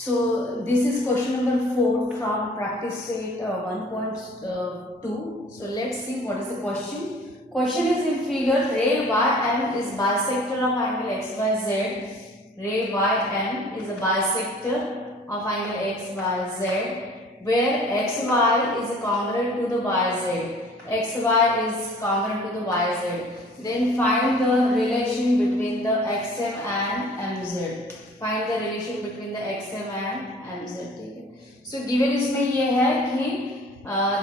So this is question number 4 from practice set 1.2. So let's see what is the question. Question is in figure ray YM is bisector of angle XYZ. Ray YM is a bisector of angle XYZ where XY is congruent to the YZ. XY is congruent to the YZ. Then find the relation between the XM and MZ. Find the relation between the XM and MZ. ठीक है. So given इसमें ये है कि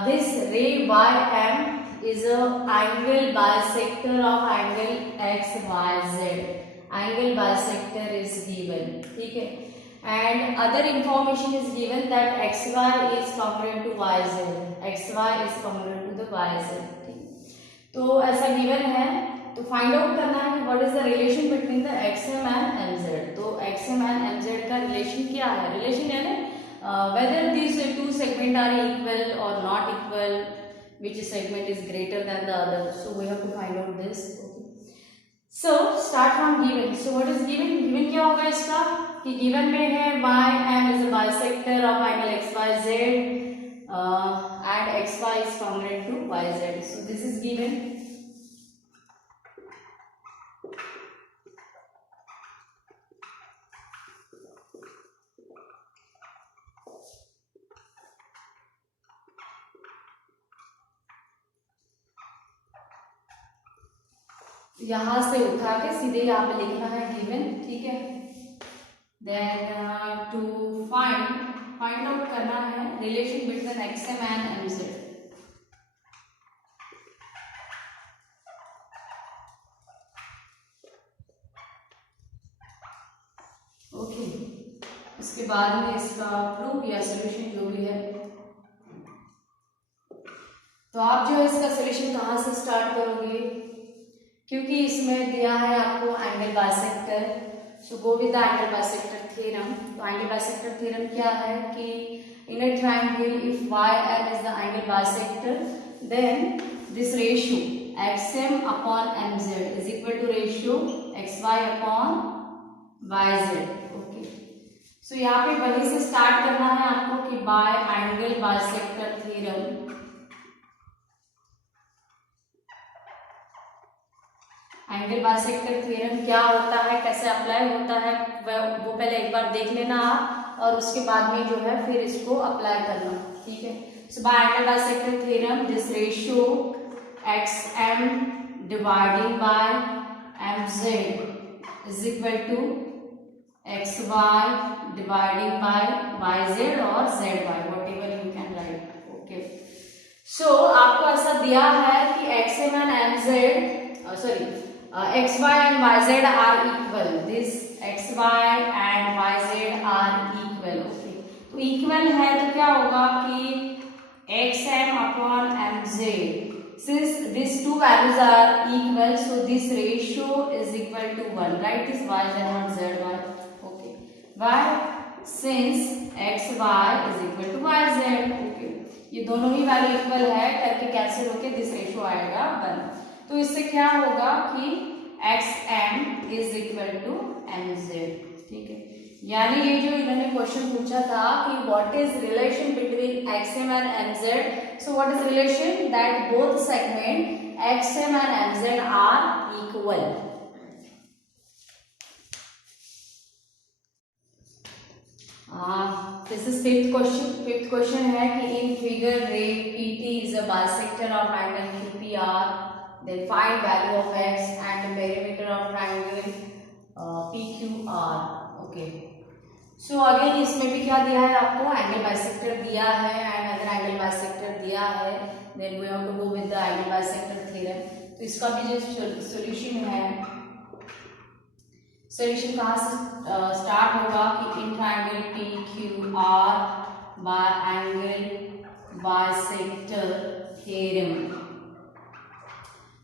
this ray YM is a angle bisector of angle XYZ. Angle bisector is given. ठीक है. And other information is given that XY is congruent to YZ. XY is congruent to the YZ. तो ऐसा given है, तो find out करना है कि what is the relation between the XM and MZ. तो XM एंड MZ का relation क्या है? रिलेशन यानी whether these two segment are equal or not equal, which segment is greater than the other. So we have to find out this. Okay. So start from given. So what is given? Given क्या होगा इसका कि given में है YM is a bisector of angle XYZ and XY is congruent to YZ. So this is given. यहाँ से उठा के सीधे यहाँ पे लिखना है गिवन. ठीक है. देन टू फाइंड आउट करना है relation between XM and MZ. Okay. इसके बाद में इसका प्रूफ या सोल्यूशन जो भी है, तो आप जो है इसका सोल्यूशन कहाँ से स्टार्ट करोगे? क्योंकि इसमें दिया है आपको angle bisector. So go with the angle bisector theorem. तो एंगल बाइसेक्टर थ्योरम क्या है कि in a triangle if YM is the angle bisector then this ratio XM upon MZ is equal to ratio XY upon YZ. Okay. So यहाँ पे वहीं से start करना है आपको कि by angle bisector theorem. Angle bisector theorem क्या होता है, कैसे अप्लाई होता है, वो पहले एक बार देख लेना आप और उसके बाद में जो है फिर इसको अप्लाई करना. ठीक है. So by angle bisector theorem this ratio XM dividing by MZ is equal to XY dividing by YZ और ZY whatever you can write. Okay. So आपको ऐसा दिया है कि XM and MZ XY and YZ are equal. This XY and YZ are equal. Okay. तो equal है तो क्या होगा कि XM upon MZ. Since these two values are equal, so this ratio is equal to 1. Write this YZ not ZY. Okay. Why? Since XY is equal to YZ. Okay. ये दोनों ही value equal है करके cancel होके this ratio आएगा 1. तो इससे क्या होगा कि XM is equal to MZ. ठीक है. यानी ये जो इन्होंने क्वेश्चन पूछा था कि what is relation between XM and MZ. So what is relation? That both segment XM and MZ are equal. This is fifth question. Fifth question है कि in figure ray PT is a bisector of angle QPR. Then find value of x and the perimeter of triangle PQR. Okay. So again इसमें भी क्या दिया है आपको? Angle bisector दिया है एंड अगर एंगल बाइसेक्टर दिया है then we have to go with the angle bisector theorem. तो इसका भी जो सॉल्यूशन है, सॉल्यूशन कहाँ से स्टार्ट होगा कि in triangle PQR bye angle bisector theorem.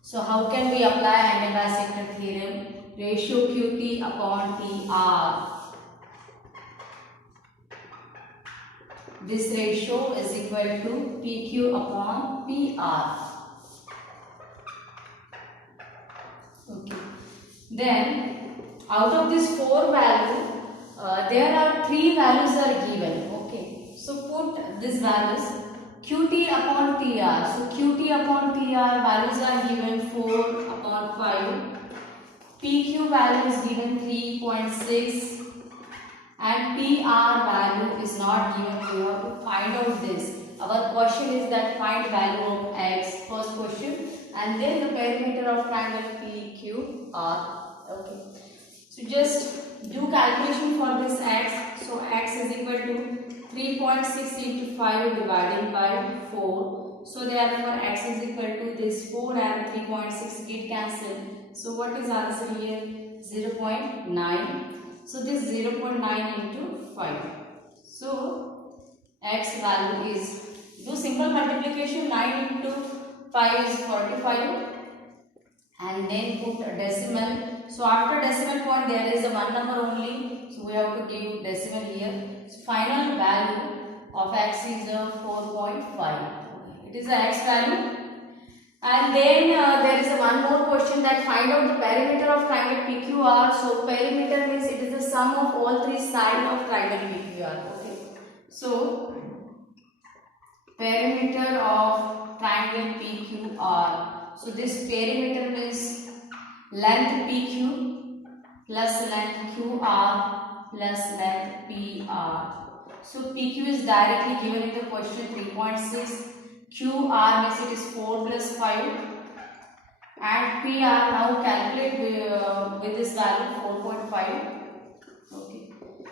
So how can we apply angle bisector theorem? Ratio QP upon PR. This ratio is equal to PQ upon PR. Okay. Then out of this 4 value there are three values are given. Okay, so put these values qt upon tr. So qt upon tr values are given 4 upon 5. PQ value is given 3.6 and PR value is not given. We have to find out this. Our question is that find value of x, first question, and then the perimeter of triangle PQR. Okay. So just do calculation for this x. So x is equal to 3.6 into 5 divided by 4. So therefore x is equal to this 4 and 3.6 get cancelled. So what is answer here? 0.9. So this 0.9 into 5. So x value is, do simple multiplication, 9 into 5 is 45 and then put a decimal. So after decimal point there is a one number only. So we have to give decimal here. So final value of x is 4.5. It is the x value. And then there is one more question that find out the perimeter of triangle PQR. So perimeter means it is the sum of all three sides of triangle PQR. Okay. So perimeter of triangle PQR. So this perimeter means length PQ plus length QR plus length PR. So PQ is directly given in the question 3.6. QR means it is 4 plus 5 and PR now calculate with this value 4.5. Okay.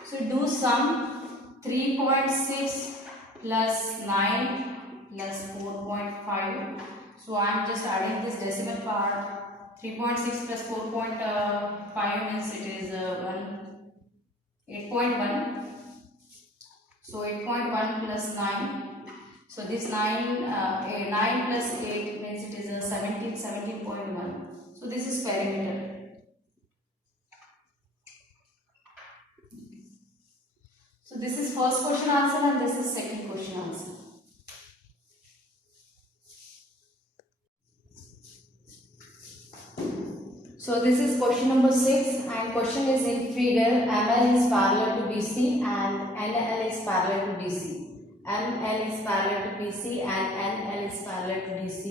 So do sum 3.6 plus 9 plus 4.5. So I am just adding this decimal part. 3.6 plus 4.5 means it is 8.1. So 8.1 plus 9. So this 9 plus 8 means it is a 17.1. So this is perimeter. So this is first question answer and this is second question answer. So this is question number 6 and question is in figure ML is parallel to BC and NL is parallel to DC. ML is parallel to BC and NL is parallel to DC.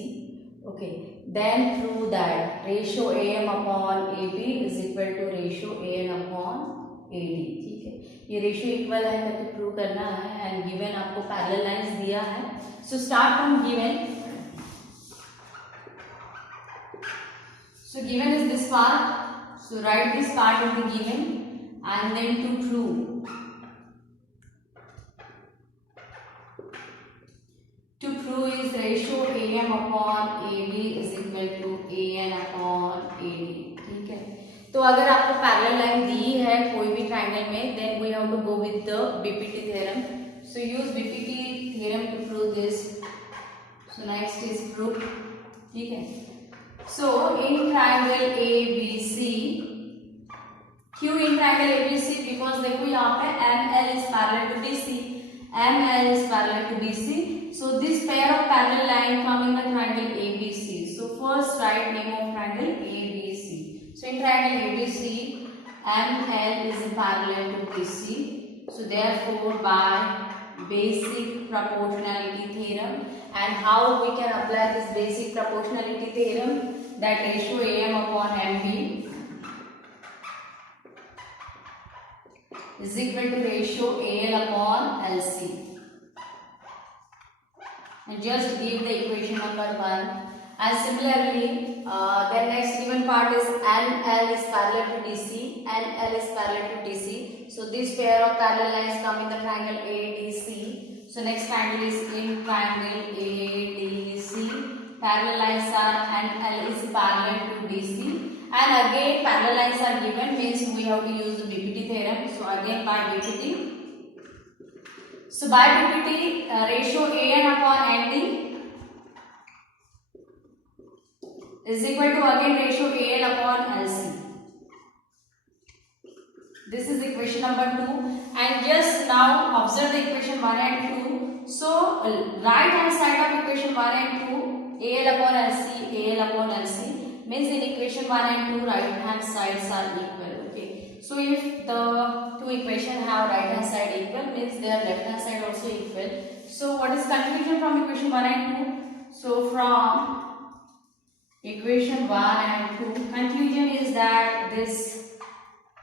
Okay. Then prove that ratio AM upon AB is equal to ratio AN upon AD. ठीक है. ये ratio equal है करके prove करना है and given आपको parallel lines दिया है. So start from given. So given is this part. So write this part in the given and then to prove. To prove is ratio AM upon AB is equal to AN upon AD. ठीक है. तो अगर आपको parallel line दी है कोई भी triangle में, then we have to go with the BPT theorem. So use BPT theorem to prove this. So next is proof. ठीक है. So in triangle ABC, क्यों in triangle ABC? Because देखो यहाँ पे ML is parallel to DC. ML is parallel to DC. So this pair of parallel line come in the triangle ABC. So first write name of triangle ABC. So in triangle ABC, ML is parallel to DC. So therefore by basic proportionality theorem, and how we can apply this basic proportionality theorem, that ratio AM upon MB is equal to ratio AL upon LC. And just give the equation number 1. And similarly, the next given part is NL is parallel to DC, NL is parallel to DC. So this pair of parallel lines come in the triangle ADC. So next triangle is in triangle ADC. Parallel lines are NL is parallel to DC. And again parallel lines are given, means we have to use the BPT theorem. So again by BPT. So by BPT, ratio AN upon ND is equal to again ratio AL upon LC. This is equation number 2. And just now observe the equation 1 and 2. So right hand side of equation 1 and 2, AL upon LC, AL upon LC means in equation 1 and 2 right hand sides are equal. Okay. So if the two equation have right hand side equal, means their left hand side also equal. So what is conclusion from equation 1 and 2? So from equation 1 and 2, conclusion is that this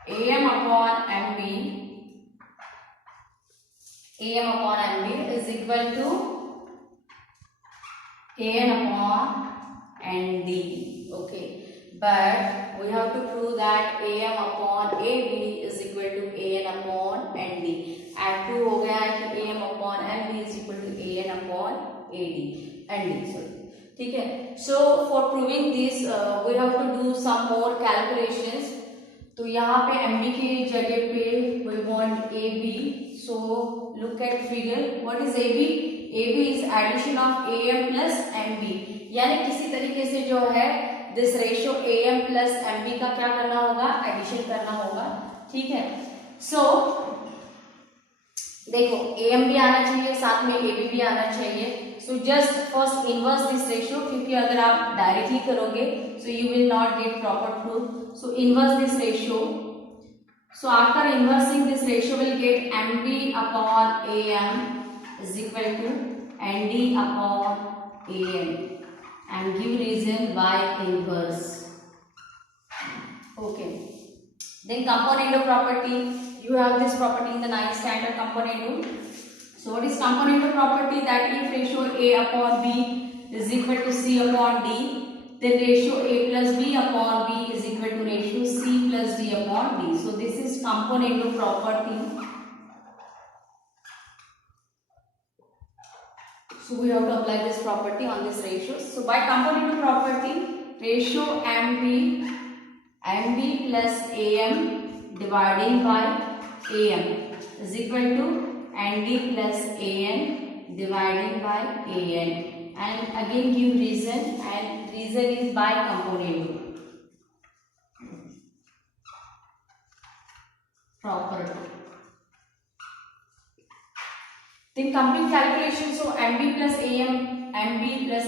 am upon mb is equal to an upon nd. Okay, but we have to prove that am upon ab is equal to an upon nd. And prove हो गया है कि am upon mb is equal to an upon nd, sorry. ठीक है, so for proving this we have to do some more calculations. तो यहाँ पे mb की जगह पे we want ab. so look at figure. what is ab? ab is addition of am plus mb, यानी किसी तरीके से जो है this ratio am plus mb का क्या करना होगा, एडिशन करना होगा. ठीक है, सो देखो am भी आना चाहिए, साथ में ab भी आना चाहिए. So just first inverse this ratio, क्योंकि अगर आप डायरेक्टली करोगे so you will not get proper proof. So inverse this ratio. So after inversing this ratio will get mb upon am is equal to nd upon am and give reason by inverse. Okay, then componendo property. You have this property in the 9th standard, componendo. So what is componendo property? That if ratio a upon b is equal to c upon d, then ratio a plus b upon b is equal to ratio c plus d upon d. So this is componendo property. So we have to apply this property on this ratio. So by componendo property, ratio mb plus am dividing by am is equal to nd plus an dividing by an, and again give reason, and reason is by componendo property. Then complete calculation. So mb plus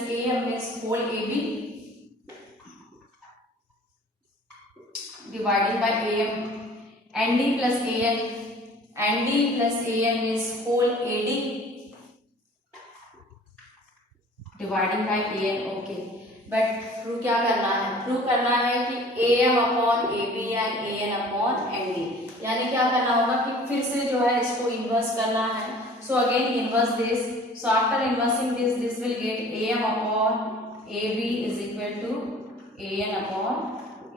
am is whole ab divided by am, nd plus an is whole ad dividing by an. Okay, but prove क्या करना है? Prove करना है कि am upon ab and an upon nd, यानी क्या करना होगा कि फिर से जो है इसको इन्वर्स करना है. So again inverse this. So after inversing this will get am upon ab is equal to an upon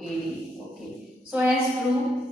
ad. Okay, so hence prove